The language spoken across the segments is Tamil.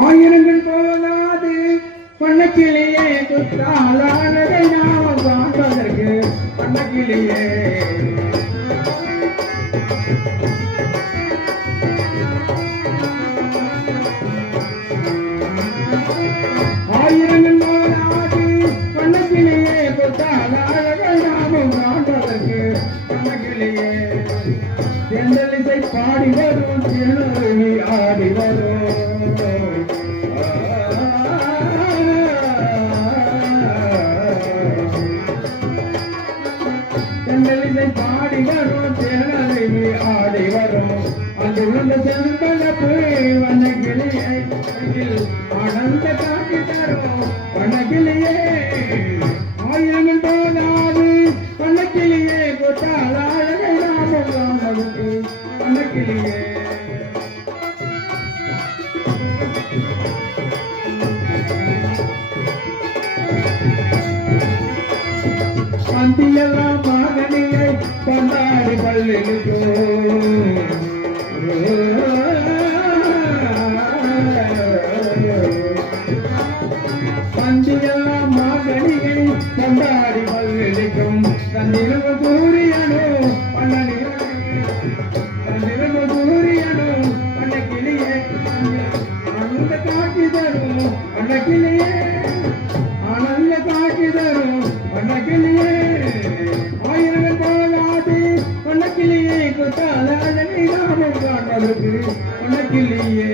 ஆயிரங்கள் போதாது பண்ணக்கிளியே குத்தாலானதை நாம் காண்பதற்கு பண்ணக்கிளியே ஆயிரங்கள் போதாது பண்ணக்கிளியே குத்தாலானதை நாம் காண்பதற்கு பண்ணக்கிளியே செந்தலிசை பாடி வரும் திருநெல்வேலி ஆடி வரும் செந்தலிசை பாடி வரும் திருநெல்வேலி ஆடி வரும் அந்த உள்ள செல்வனப்பு வண்ணக்கிளியை ஆனந்த காட்டி தரும் வண்ணக்கிளியே ஆயிரங்கள் போதாது வண்ணக்கிளியே கொட்டாளாழகை நாமம் காண்பதற்கு வண்ணக்கிளியே பந்தியெல்லாம் மகனியை கொண்டாடி பள்ளிக்கோ பந்தியெல்லாம் மகனியை கொண்டாடி பள்ளிக்கும் தன்னிரவு சூரியனோ தன்னிரவு சூரியனோ வண்ணக்கிளியே ஆனந்த காட்சி தரும் வண்ணக்கிளியே ஆனந்த காட்சி தரும் வண்ணக்கிளியே ஆயிரங்கள் போதாது வண்ணக்கிளியே குத்தாலாழகை நாமம் காண்பதற்கு வண்ணக்கிளியே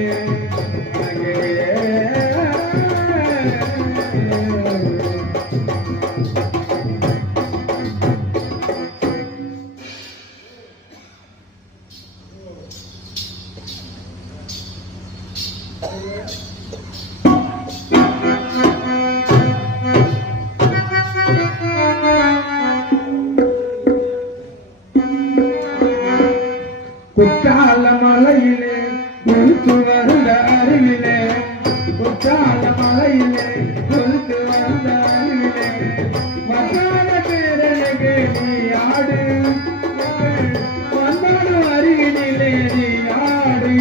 குற்றால மலையிலே கொலுத்து வந்த அறிவிலே குற்றால மலையிலே கொலுத்து வந்த அறிவிலே மசால பேரழகு நீ ஆடு வந்தாடு அருகினிலே நீ ஆடு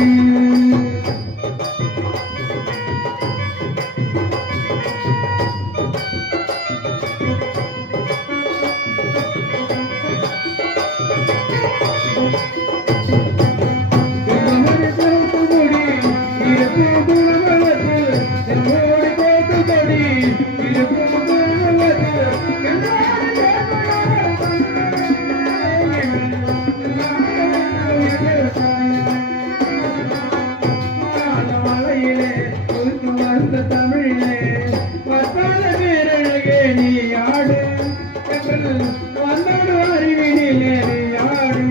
தமிழே மசால பேரழகே நீ ஆடு வந்தாடு அறிவினிலே நீ ஆடு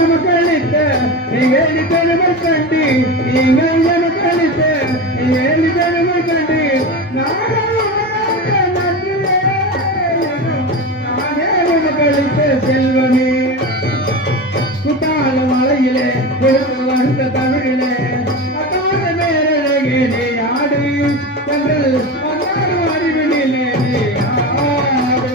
எமக்களித்த ஏழு பெருமை கண்டு நீங்கள் எமக்களித்த ஏழு பெருமை கண்டு செல்வமே குட்டால மலையிலே வந்த தமிழிலே அதான மேரழகே நீ ஆடு தங்கள் வந்தாடு அறிவினிலே நீ ஆடு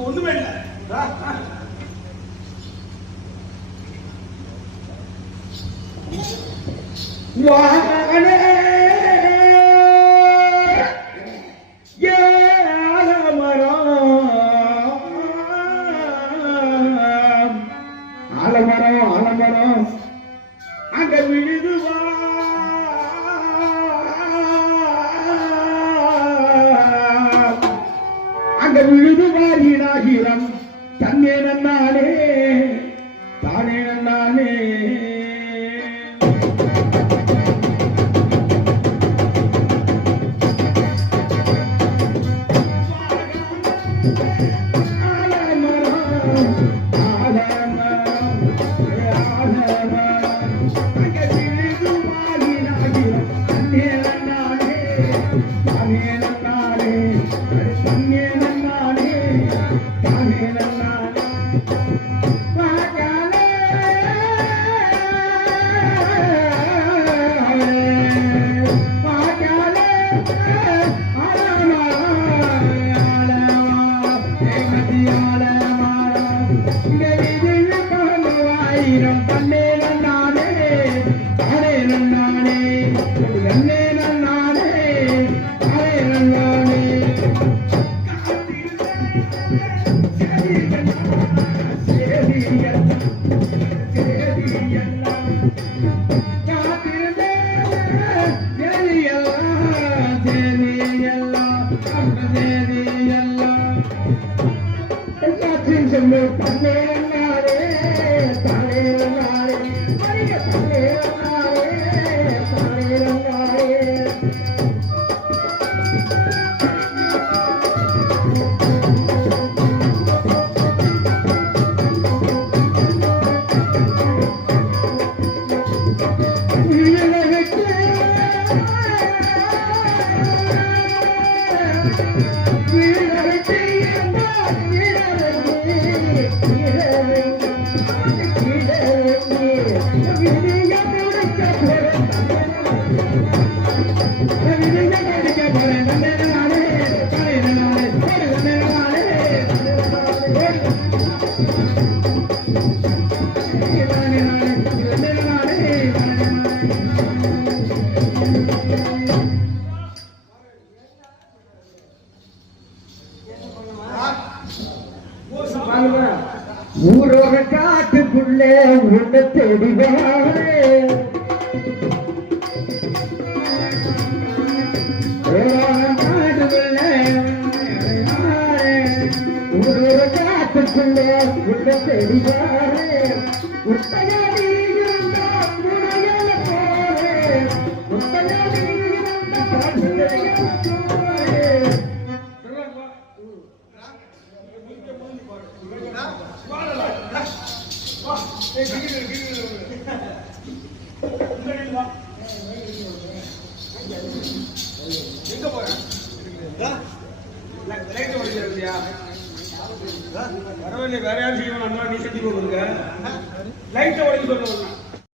ஒண்ணுமே இல்லை ஆலமரம் அங்க விழுதுவா அங்க விழுதுவாரினாகிரம் தன்னே நன்னானே தானே நன்னானே ஊரோட காட்டுக்குள்ளே உன்னை தேடிவாரே ஊரோட காட்டுக்குள்ளே உன்னை தேடிவாரே உத்தயாடி இருந்தா முறையில போரே உத்தயாடி இருந்தா முறையில போரே எங்க போற லைட் ஓடிச்சிருக்கியா பரவாயில்ல வேற யாரும் செய்யணும் அந்த நீ செஞ்சு கொடுக்க லைட்டை உடைச்சு சொல்ல